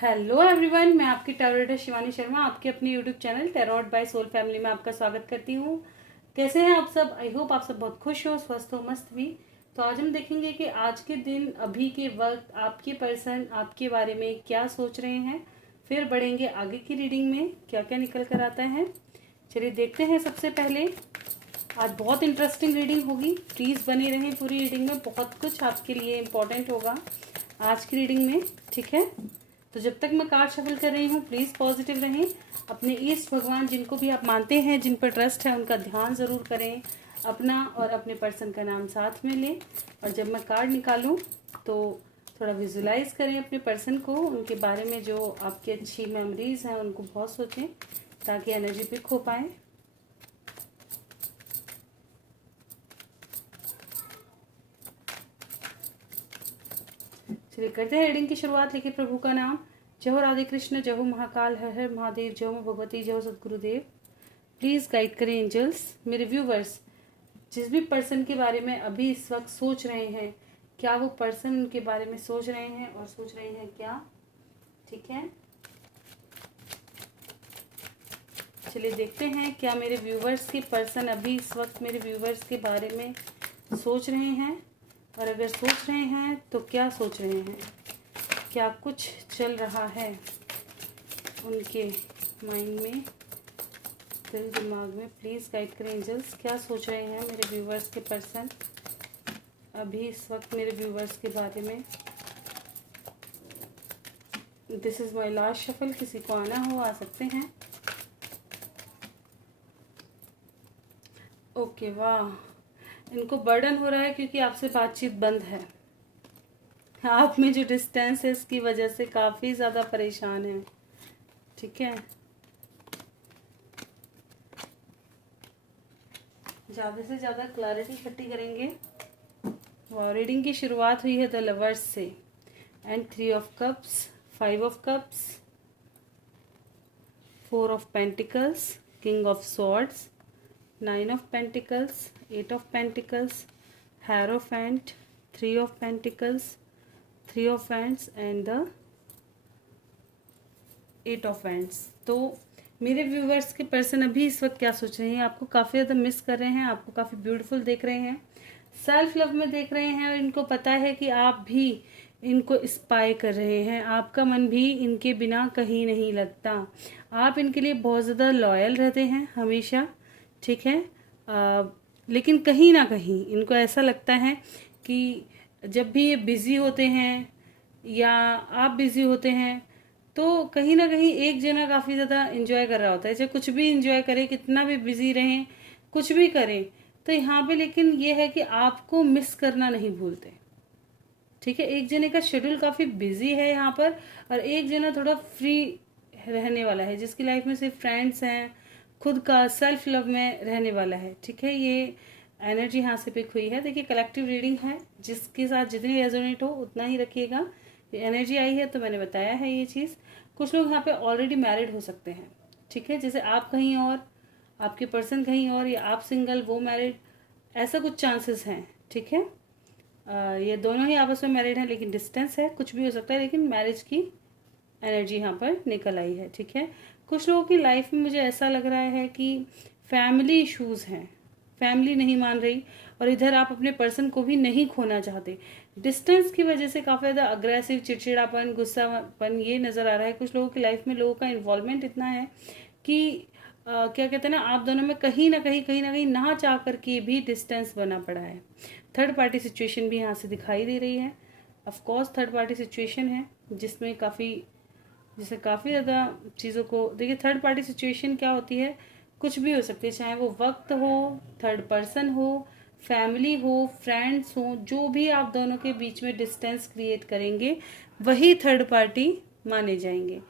Hello everyone, मैं आपकी tarot reader Shivani Sharma आपके अपने YouTube channel tarot by soul family में आपका स्वागत करती हूँ। कैसे हैं आप सब? आई होप आप सब बहुत खुश हो, स्वस्थ हो, मस्त भी। तो आज हम देखेंगे कि आज के दिन, अभी के वक्त आपके पर्सन आपके बारे में क्या सोच रहे हैं। फिर बढ़ेंगे आगे की रीडिंग में, क्या क्या निकल कर आता है। चलिए देखते हैं। सबसे पहले आज बहुत इंटरेस्टिंग रीडिंग होगी, प्लीज़ बने रहें पूरी रीडिंग में। बहुत कुछ आपके लिए इम्पोर्टेंट होगा आज की रीडिंग में, ठीक है। तो जब तक मैं कार्ड शफल कर रही हूँ, प्लीज़ पॉजिटिव रहें। अपने ईष्ट भगवान जिनको भी आप मानते हैं, जिन पर ट्रस्ट है, उनका ध्यान ज़रूर करें। अपना और अपने पर्सन का नाम साथ में लें। और जब मैं कार्ड निकालूं तो थोड़ा विजुलाइज करें अपने पर्सन को, उनके बारे में जो आपकी अच्छी मेमोरीज हैं उनको बहुत सोचें, ताकि एनर्जी पिक हो पाए। चलिए करते हैं रीडिंग की शुरुआत। लेकिन प्रभु का नाम। जय हो राधे कृष्ण, जय हो महाकाल, हर हर महादेव, जय हो भगवती, जय हो सदगुरुदेव। प्लीज़ गाइड करें एंजल्स। मेरे व्यूवर्स, जिस भी पर्सन के बारे में अभी इस वक्त सोच रहे हैं, क्या वो पर्सन उनके बारे में सोच रहे हैं और सोच रहे हैं क्या? ठीक है, चलिए देखते हैं क्या मेरे व्यूवर्स के पर्सन अभी इस वक्त मेरे व्यूवर्स के बारे में सोच रहे हैं। और अगर सोच रहे हैं तो क्या सोच रहे हैं, क्या कुछ चल रहा है उनके माइंड में, दिल दिमाग में। प्लीज़ गाइड करें एंजल्स, क्या सोच रहे हैं मेरे व्यूवर्स के पर्सन अभी इस वक्त मेरे व्यूवर्स के बारे में। This is my last shuffle, किसी को आना हो आ सकते हैं। ओके, वाह, इनको बर्डन हो रहा है क्योंकि आपसे बातचीत बंद है। आप में जो डिस्टेंस है इसकी वजह से काफ़ी ज़्यादा परेशान है, ठीक है। ज़्यादा से ज़्यादा क्लैरिटी इकट्ठी करेंगे। वाह, रीडिंग की शुरुआत हुई है द लवर्स से, and 3 of cups, 5 of cups, 4 of pentacles, king of swords, 9 of pentacles, 8 of pentacles, hierophant, 3 of pentacles, 3 of wands and the 8 of wands. तो मेरे व्यूवर्स के पर्सन अभी इस वक्त क्या सोच रहे हैं? आपको काफ़ी ज़्यादा मिस कर रहे हैं, आपको काफ़ी ब्यूटीफुल देख रहे हैं, सेल्फ लव में देख रहे हैं। और इनको पता है कि आप भी इनको स्पाई कर रहे हैं, आपका मन भी इनके बिना कहीं नहीं लगता। आप इनके लिए बहुत ज़्यादा लॉयल रहते हैं हमेशा, ठीक है। लेकिन कहीं ना कहीं इनको ऐसा लगता है कि जब भी ये बिज़ी होते हैं या आप बिज़ी होते हैं, तो कहीं ना कहीं एक जना काफ़ी ज़्यादा इंजॉय कर रहा होता है। चाहे कुछ भी इंजॉय करे, कितना भी बिजी रहें, कुछ भी करें, तो यहाँ पे लेकिन ये है कि आपको मिस करना नहीं भूलते, ठीक है। एक जने का शेड्यूल काफ़ी बिजी है यहाँ पर, और एक जना थोड़ा फ्री रहने वाला है, जिसकी लाइफ में सिर्फ फ्रेंड्स हैं, खुद का सेल्फ लव में रहने वाला है, ठीक है। ये एनर्जी यहाँ से पिक हुई है। देखिए कलेक्टिव रीडिंग है, जिसके साथ जितनी रेजोनेट हो उतना ही रखिएगा। ये एनर्जी आई है तो मैंने बताया है ये चीज़। कुछ लोग यहाँ पे ऑलरेडी मैरिड हो सकते हैं, ठीक है। जैसे आप कहीं और, आपके पर्सन कहीं और, या आप सिंगल वो मैरिड, ऐसा कुछ चांसेस हैं, ठीक है। ये दोनों ही आपस में मैरिड हैं, लेकिन डिस्टेंस है, कुछ भी हो सकता है, लेकिन मैरिज की एनर्जी यहाँ पर निकल आई है, ठीक है। कुछ लोगों की लाइफ में मुझे ऐसा लग रहा है कि फैमिली इश्यूज हैं, फैमिली नहीं मान रही, और इधर आप अपने पर्सन को भी नहीं खोना चाहते। डिस्टेंस की वजह से काफ़ी ज़्यादा अग्रेसिव, चिड़चिड़ापन, गुस्सापन ये नज़र आ रहा है। कुछ लोगों की लाइफ में लोगों का इन्वॉल्वमेंट इतना है कि क्या कहते हैं ना, आप दोनों में कहीं ना कहीं ना चाह करके भी डिस्टेंस बना पड़ा है। थर्ड पार्टी सिचुएशन भी यहाँ से दिखाई दे रही है। Of course third party situation है जिसमें काफ़ी ज़्यादा चीज़ों को देखिए। थर्ड पार्टी सिचुएशन क्या होती है? कुछ भी हो सकती है, चाहे वो वक्त हो, थर्ड पर्सन हो, फैमिली हो, फ्रेंड्स हो, जो भी आप दोनों के बीच में डिस्टेंस क्रिएट करेंगे वही थर्ड पार्टी माने जाएंगे,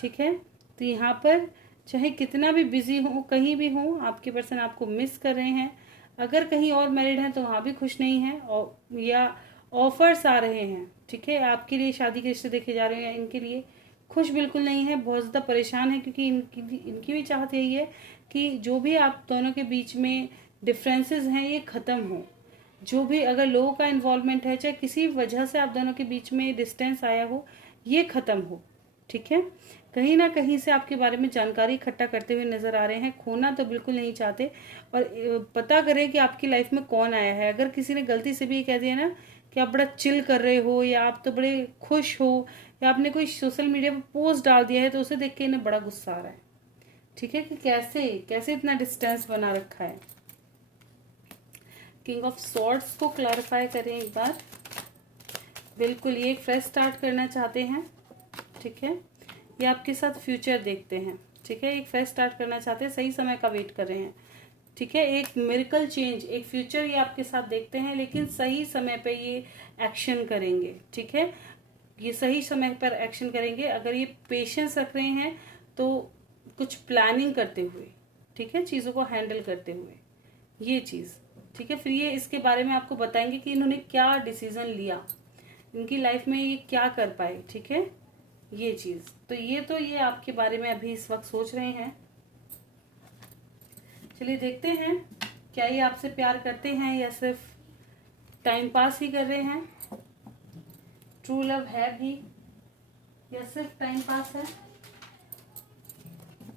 ठीक है। तो यहाँ पर चाहे कितना भी बिजी हो, कहीं भी हो, आपके पर्सन आपको मिस कर रहे हैं। अगर कहीं और मैरिड हैं तो वहाँ भी खुश नहीं है, और या ऑफर्स आ रहे हैं, ठीक है, आपके लिए शादी के रिश्ते देखे जा रहे हैं, इनके लिए खुश बिल्कुल नहीं है, बहुत ज़्यादा परेशान है, क्योंकि इनकी भी चाहत यही है कि जो भी आप दोनों के बीच में डिफरेंसेस हैं ये ख़त्म हो। जो भी अगर लोगों का इन्वॉल्वमेंट है, चाहे किसी वजह से आप दोनों के बीच में डिस्टेंस आया हो, ये ख़त्म हो, ठीक है, कहीं ना कहीं से आपके बारे में जानकारी इकट्ठा करते हुए नजर आ रहे हैं। खोना तो बिल्कुल नहीं चाहते। और पता करें कि आपकी लाइफ में कौन आया है। अगर किसी ने गलती से भी ये कह दिया ना कि आप बड़ा चिल कर रहे हो या आप तो बड़े खुश हो या आपने कोई सोशल मीडिया पर पोस्ट डाल दिया है, तो उसे देख के इन्हें बड़ा गुस्सा आ रहा है। ठीक है, कि कैसे कैसे इतना डिस्टेंस बना रखा है। किंग ऑफ सॉर्ड्स को क्लैरिफाई करें एक बार। बिल्कुल, ये एक फ्रेश स्टार्ट करना चाहते हैं। ठीक है, ये आपके साथ फ्यूचर देखते हैं। ठीक है, एक फ्रेश स्टार्ट करना चाहते हैं, सही समय का वेट कर रहे हैं। ठीक है, एक मिरेकल चेंज, एक फ्यूचर ये आपके साथ देखते हैं, लेकिन सही समय पे ये एक्शन करेंगे। ठीक है, ये सही समय पर एक्शन करेंगे। अगर ये पेशेंस रख रहे हैं तो कुछ प्लानिंग करते हुए, ठीक है, चीज़ों को हैंडल करते हुए, ये चीज़। ठीक है, फिर ये इसके बारे में आपको बताएंगे कि इन्होंने क्या डिसीजन लिया, इनकी लाइफ में ये क्या कर पाए। ठीक है, ये चीज़ तो ये आपके बारे में अभी इस वक्त सोच रहे हैं। चलिए देखते हैं, क्या ये आपसे प्यार करते हैं या सिर्फ टाइम पास ही कर रहे हैं। ट्रू लव है भी या सिर्फ टाइम पास है।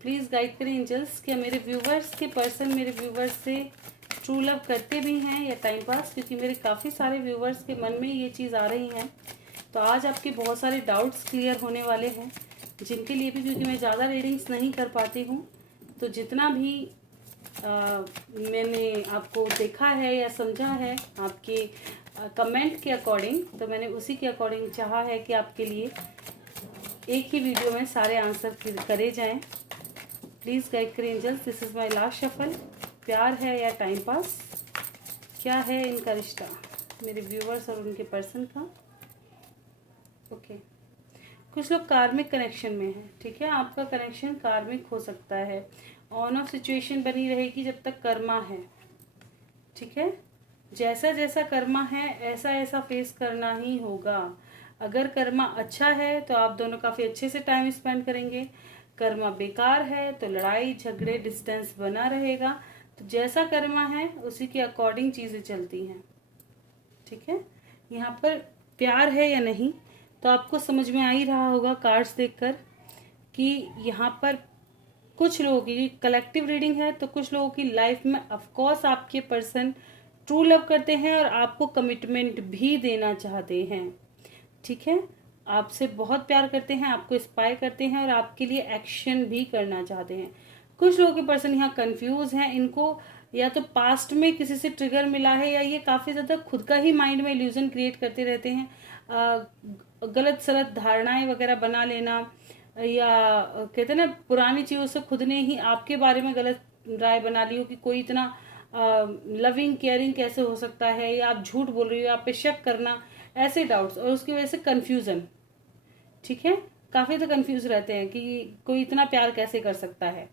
प्लीज गाइड करें एंजल्स, क्या मेरे व्यूवर्स के पर्सन मेरे व्यूवर्स से ट्रू लव करते भी हैं या टाइम पास, क्योंकि मेरे काफ़ी सारे व्यूवर्स के मन में ये चीज़ आ रही है। तो आज आपके बहुत सारे डाउट्स क्लियर होने वाले हैं, जिनके लिए भी, क्योंकि मैं ज़्यादा रीडिंग्स नहीं कर पाती हूँ, तो जितना भी मैंने आपको देखा है या समझा है आपके कमेंट के अकॉर्डिंग, तो मैंने उसी के अकॉर्डिंग चाहा है कि आपके लिए एक ही वीडियो में सारे आंसर करे जाएं। प्लीज़ गाइड करें angels, this is my last shuffle. प्यार है या टाइम पास, क्या है इनका रिश्ता मेरे व्यूवर्स और उनके पर्सन का। ओके, कुछ लोग कार्मिक कनेक्शन में हैं। ठीक है, आपका कनेक्शन कार्मिक हो सकता है। ऑन ऑफ सिचुएशन बनी रहेगी जब तक कर्मा है। ठीक है, जैसा जैसा कर्मा है ऐसा ऐसा फेस करना ही होगा। अगर कर्मा अच्छा है तो आप दोनों काफ़ी अच्छे से टाइम स्पेंड करेंगे। कर्मा बेकार है तो लड़ाई झगड़े डिस्टेंस बना रहेगा। तो जैसा कर्मा है उसी के अकॉर्डिंग चीज़ें चलती हैं। ठीक है, यहाँ पर प्यार है या नहीं तो आपको समझ में आ ही रहा होगा कार्ड्स देखकर कि यहाँ पर कुछ लोगों की कलेक्टिव रीडिंग है, तो कुछ लोगों की लाइफ में ऑफकोर्स आपके पर्सन ट्रू लव करते हैं और आपको कमिटमेंट भी देना चाहते हैं। ठीक है, आपसे बहुत प्यार करते हैं, आपको इंस्पायर करते हैं और आपके लिए एक्शन भी करना चाहते हैं। कुछ लोगों के पर्सन यहाँ कंफ्यूज हैं, इनको या तो पास्ट में किसी से ट्रिगर मिला है या ये काफ़ी ज़्यादा खुद का ही माइंड में इल्यूजन क्रिएट करते रहते हैं। गलत सलत धारणाएं वगैरह बना लेना, या कहते हैं ना पुरानी चीज़ों से खुद ने ही आपके बारे में गलत राय बना ली हो कि कोई इतना लविंग केयरिंग कैसे हो सकता है, या आप झूठ बोल रही हो, आप पे शक करना, ऐसे डाउट्स, और उसकी वजह से कंफ्यूजन। ठीक है, काफ़ी तो कंफ्यूज रहते हैं कि कोई इतना प्यार कैसे कर सकता है,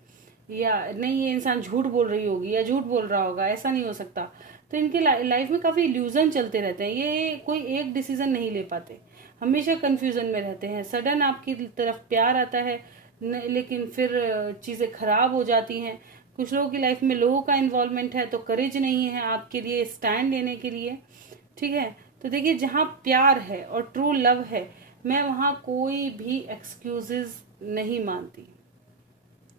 या नहीं ये इंसान झूठ बोल रही होगी या झूठ बोल रहा होगा, ऐसा नहीं हो सकता। तो इनके लाइफ में काफ़ी इल्यूजन चलते रहते हैं, ये कोई एक डिसीजन नहीं ले पाते, हमेशा कंफ्यूजन में रहते हैं। सडन आपकी तरफ प्यार आता है लेकिन फिर चीज़ें खराब हो जाती हैं। कुछ लोगों की लाइफ में लोगों का इन्वॉल्वमेंट है तो करेज नहीं है आपके लिए स्टैंड लेने के लिए। ठीक है, तो देखिए जहाँ प्यार है और ट्रू लव है, मैं वहाँ कोई भी एक्सक्यूजेज नहीं मानती।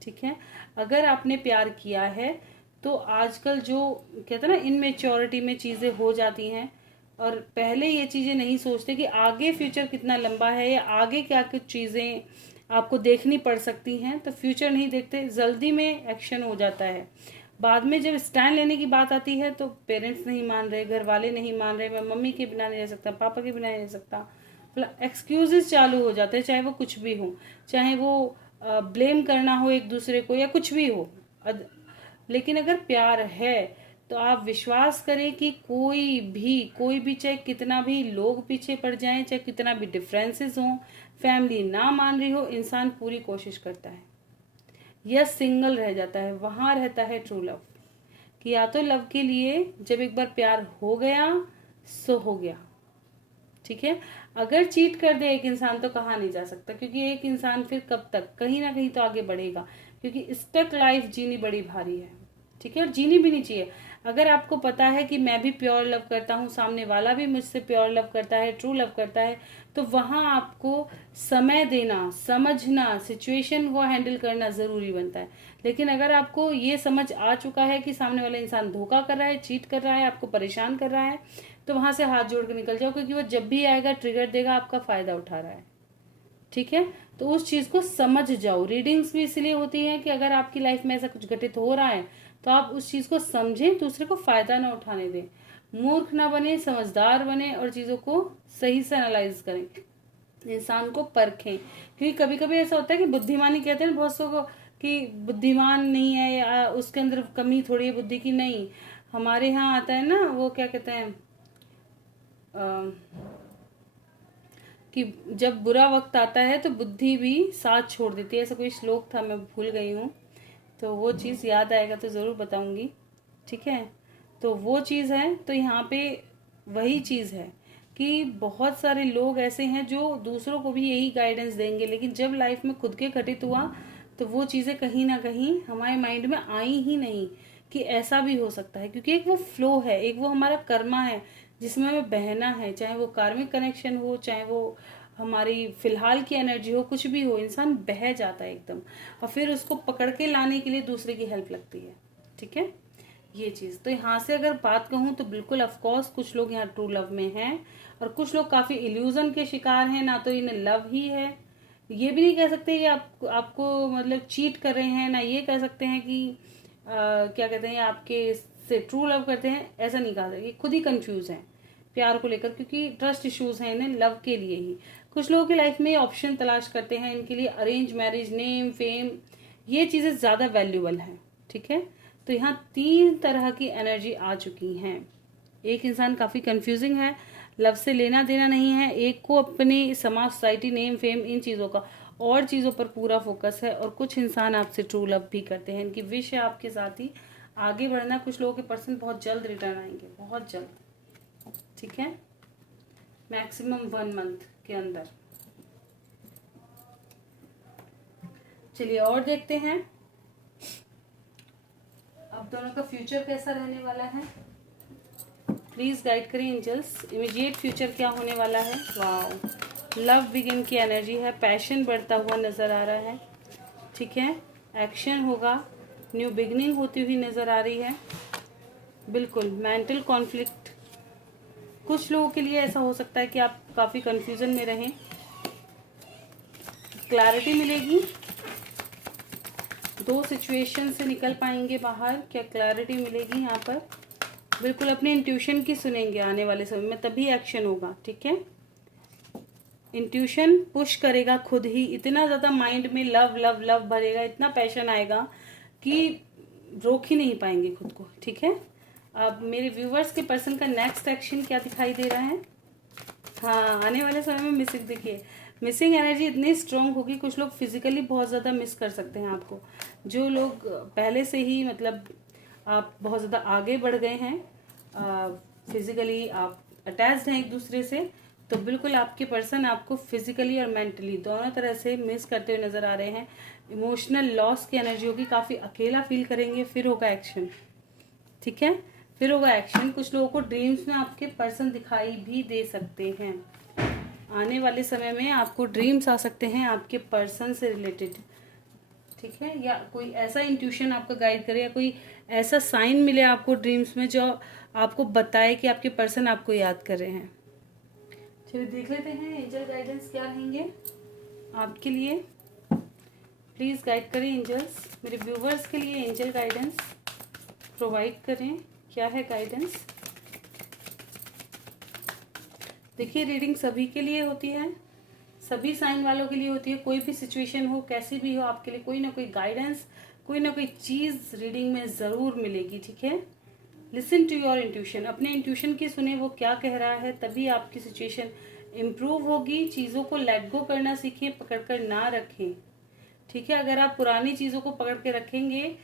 ठीक है, अगर आपने प्यार किया है तो आजकल जो कहते हैं ना इनमेच्योरिटी में चीज़ें हो जाती हैं, और पहले ये चीज़ें नहीं सोचते कि आगे फ्यूचर कितना लंबा है या आगे क्या कुछ चीज़ें आपको देखनी पड़ सकती हैं, तो फ्यूचर नहीं देखते, जल्दी में एक्शन हो जाता है। बाद में जब स्टैंड लेने की बात आती है तो पेरेंट्स नहीं मान रहे, घर वाले नहीं मान रहे, मैं मम्मी के बिना नहीं रह सकता, पापा के बिना नहीं रह सकता, मतलब एक्सक्यूजेस चालू हो जाते हैं, चाहे वो कुछ भी हो, चाहे वो ब्लेम करना हो एक दूसरे को या कुछ भी हो। लेकिन अगर प्यार है तो आप विश्वास करें कि कोई भी चाहे कितना भी लोग पीछे पड़ जाएं, चाहे कितना भी डिफरेंसेस हों, फैमिली ना मान रही हो, इंसान पूरी कोशिश करता है या सिंगल रह जाता है। वहां रहता है ट्रू लव, कि या तो लव के लिए जब एक बार प्यार हो गया सो हो गया। ठीक है, अगर चीट कर दे एक इंसान तो कहा नहीं जा सकता, क्योंकि एक इंसान फिर कब तक, कहीं ना कहीं तो आगे बढ़ेगा, क्योंकि स्टक लाइफ जीनी बड़ी भारी है। ठीक है, और जीनी भी नहीं चाहिए। अगर आपको पता है कि मैं भी प्योर लव करता हूँ, सामने वाला भी मुझसे प्योर लव करता है, ट्रू लव करता है, तो वहाँ आपको समय देना, समझना, सिचुएशन को हैंडल करना ज़रूरी बनता है। लेकिन अगर आपको ये समझ आ चुका है कि सामने वाला इंसान धोखा कर रहा है, चीट कर रहा है, आपको परेशान कर रहा है, तो वहाँ से हाथ जोड़ कर निकल जाओ, क्योंकि वो जब भी आएगा ट्रिगर देगा, आपका फ़ायदा उठा रहा है। ठीक है, तो उस चीज़ को समझ जाओ। रीडिंग्स भी इसलिए होती हैं कि अगर आपकी लाइफ में ऐसा कुछ घटित हो रहा है तो आप उस चीज़ को समझें, दूसरे को फ़ायदा ना उठाने दें, मूर्ख ना बने, समझदार बने और चीज़ों को सही से एनालाइज करें, इंसान को परखें। क्योंकि कभी कभी ऐसा होता है कि बुद्धिमानी कहते हैं बहुत सौ को कि बुद्धिमान नहीं है या उसके अंदर कमी थोड़ी है बुद्धि की, नहीं। हमारे यहाँ आता है ना, वो क्या कहते हैं कि जब बुरा वक्त आता है तो बुद्धि भी साथ छोड़ देती है, ऐसा कोई श्लोक था, मैं भूल गई हूँ, तो वो चीज़ याद आएगा तो ज़रूर बताऊंगी। ठीक है, तो वो चीज़ है। तो यहाँ पे वही चीज़ है कि बहुत सारे लोग ऐसे हैं जो दूसरों को भी यही गाइडेंस देंगे, लेकिन जब लाइफ में खुद के घटित हुआ तो वो चीज़ें कहीं ना कहीं हमारे माइंड में आई ही नहीं कि ऐसा भी हो सकता है। क्योंकि एक वो फ्लो है, एक वो हमारा कर्मा है जिसमें हमें बहना है, चाहे वो कार्मिक कनेक्शन हो, चाहे वो हमारी फिलहाल की एनर्जी हो, कुछ भी हो, इंसान बह जाता है एकदम, और फिर उसको पकड़ के लाने के लिए दूसरे की हेल्प लगती है। ठीक है, ये चीज़। तो यहाँ से अगर बात कहूँ तो बिल्कुल ऑफकोर्स कुछ लोग यहाँ ट्रू लव में हैं और कुछ लोग काफ़ी इल्यूजन के शिकार हैं, ना तो इन्हें लव ही है, ये भी नहीं कह सकते कि आपको मतलब चीट कर रहे हैं, ना ये कह सकते हैं कि क्या कहते हैं आपके से ट्रू लव करते हैं, ऐसा नहीं कहा सकते, ये खुद ही कंफ्यूज हैं प्यार को लेकर, क्योंकि ट्रस्ट इश्यूज हैं इन्हें लव के लिए ही। कुछ लोगों की लाइफ में ऑप्शन तलाश करते हैं, इनके लिए अरेंज मैरिज, नेम, फेम, ये चीज़ें ज़्यादा वैल्यूबल हैं। ठीक है, तो यहाँ 3 तरह की एनर्जी आ चुकी हैं। एक इंसान काफ़ी कंफ्यूजिंग है, लव से लेना देना नहीं है, एक को अपनी समाज, सोसाइटी, नेम, फेम, इन चीज़ों का और चीज़ों पर पूरा फोकस है, और कुछ इंसान आपसे ट्रू लव भी करते हैं, इनकी विश है आपके साथ ही आगे बढ़ना। कुछ लोगों के पर्सन बहुत जल्द रिटर्न आएंगे, बहुत जल्द। ठीक है, मैक्सिमम 1 मंथ के अंदर। चलिए और देखते हैं अब दोनों का फ्यूचर कैसा रहने वाला है। प्लीज गाइड करें एंजल्स, इमीडिएट फ्यूचर क्या होने वाला है। वाओ, लव बिगिन की एनर्जी है, पैशन बढ़ता हुआ नजर आ रहा है। ठीक है, एक्शन होगा, न्यू बिगिनिंग होती हुई नजर आ रही है। बिल्कुल, मेंटल कॉन्फ्लिक्ट, कुछ लोगों के लिए ऐसा हो सकता है कि आप काफ़ी कंफ्यूजन में रहें, क्लैरिटी मिलेगी, 2 सिचुएशन से निकल पाएंगे बाहर, क्या क्लैरिटी मिलेगी यहाँ पर। बिल्कुल अपने इंट्यूशन की सुनेंगे आने वाले समय में, तभी एक्शन होगा। ठीक है, इंट्यूशन पुश करेगा खुद ही, इतना ज़्यादा माइंड में लव लव लव भरेगा, इतना पैशन आएगा कि रोक ही नहीं पाएंगे खुद को। ठीक है, अब मेरे व्यूवर्स के पर्सन का नेक्स्ट एक्शन क्या दिखाई दे रहा है। हाँ, आने वाले समय में मिसिंग, देखिए मिसिंग एनर्जी इतनी स्ट्रांग होगी, कुछ लोग फिजिकली बहुत ज़्यादा मिस कर सकते हैं आपको। जो लोग पहले से ही मतलब आप बहुत ज़्यादा आगे बढ़ गए हैं, फिजिकली आप अटैच्ड हैं एक दूसरे से, तो बिल्कुल आपके पर्सन आपको फिजिकली और मेंटली दोनों तरह से मिस करते हुए नज़र आ रहे हैं। इमोशनल लॉस की एनर्जी होगी, काफ़ी अकेला फील करेंगे, फिर होगा एक्शन। ठीक है, फिर होगा एक्शन। कुछ लोगों को ड्रीम्स में आपके पर्सन दिखाई भी दे सकते हैं, आने वाले समय में आपको ड्रीम्स आ सकते हैं आपके पर्सन से रिलेटेड। ठीक है, या कोई ऐसा इंट्यूशन आपका गाइड करे, या कोई ऐसा साइन मिले आपको ड्रीम्स में जो आपको बताए कि आपके पर्सन आपको याद कर रहे हैं। चलिए देख लेते हैं एंजल गाइडेंस क्या रहेंगे आपके लिए। प्लीज़ गाइड करें एंजल्स, मेरे व्यूवर्स के लिए एंजल गाइडेंस प्रोवाइड करें, क्या है गाइडेंस। देखिए रीडिंग सभी के लिए होती है, सभी साइन वालों के लिए होती है, कोई भी सिचुएशन हो, कैसी भी हो, आपके लिए कोई ना कोई गाइडेंस, कोई ना कोई चीज़ रीडिंग में ज़रूर मिलेगी। ठीक है, लिसन टू योर इंट्यूशन, अपने इंट्यूशन की सुने, वो क्या कह रहा है, तभी आपकी सिचुएशन इम्प्रूव होगी। चीज़ों को लेट गो करना सीखिए, पकड़ कर ना रखें। ठीक है, अगर आप पुरानी चीज़ों को पकड़ के रखेंगे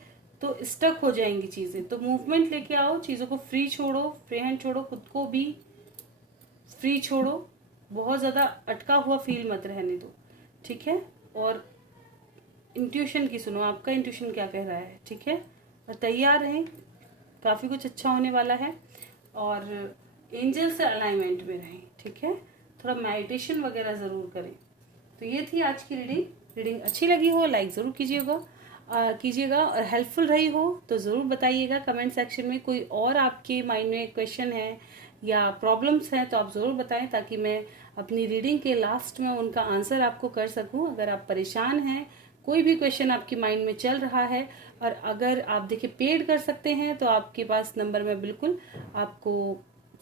तो स्टक हो जाएंगी चीज़ें, तो मूवमेंट लेके आओ, चीज़ों को फ्री छोड़ो, फ्री हैंड छोड़ो, खुद को भी फ्री छोड़ो, बहुत ज़्यादा अटका हुआ फील मत रहने दो। ठीक है, और इंट्यूशन की सुनो, आपका इंट्यूशन क्या कह रहा है। ठीक है, और तैयार रहें काफ़ी कुछ अच्छा होने वाला है। और एंजल से अलाइनमेंट में रहें, ठीक है। थोड़ा मेडिटेशन वगैरह ज़रूर करें। तो ये थी आज की रीडिंग अच्छी लगी हो लाइक ज़रूर कीजिएगा और हेल्पफुल रही हो तो ज़रूर बताइएगा कमेंट सेक्शन में। कोई और आपके माइंड में क्वेश्चन है या प्रॉब्लम्स हैं तो आप ज़रूर बताएं, ताकि मैं अपनी रीडिंग के लास्ट में उनका आंसर आपको कर सकूं। अगर आप परेशान हैं, कोई भी क्वेश्चन आपके माइंड में चल रहा है, और अगर आप देखिए पेड कर सकते हैं तो आपके पास नंबर मैं बिल्कुल आपको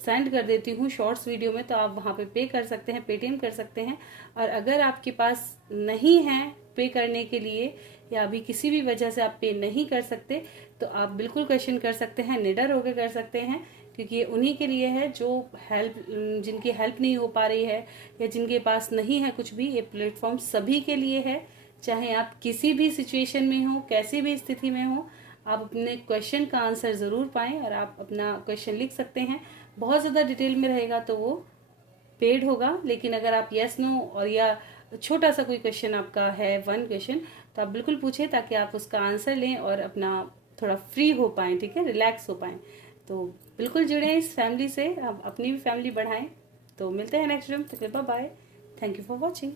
सेंड कर देती हूँ शॉर्ट्स वीडियो में, तो आप वहाँ पे पे कर सकते हैं, पेटीएम कर सकते हैं। और अगर आपके पास नहीं है पे करने के लिए या अभी किसी भी वजह से आप पे नहीं कर सकते, तो आप बिल्कुल क्वेश्चन कर सकते हैं, निडर होकर कर सकते हैं, क्योंकि ये उन्हीं के लिए है जो जिनकी हेल्प नहीं हो पा रही है या जिनके पास नहीं है कुछ भी। ये प्लेटफॉर्म सभी के लिए है, चाहे आप किसी भी सिचुएशन में हो, कैसी भी स्थिति में हो, आप अपने क्वेश्चन का आंसर ज़रूर पाएं और आप अपना क्वेश्चन लिख सकते हैं। बहुत ज़्यादा डिटेल में रहेगा तो वो पेड होगा, लेकिन अगर आप यस नो और या छोटा सा कोई क्वेश्चन आपका है, वन क्वेश्चन, तो आप बिल्कुल पूछें ताकि आप उसका आंसर लें और अपना थोड़ा फ्री हो पाएँ, ठीक है, रिलैक्स हो पाएँ। तो बिल्कुल जुड़े इस फैमिली से, आप अपनी भी फैमिली बढ़ाएं। तो मिलते हैं नेक्स्ट वीडियो में, तक bye bye. Thank you for watching.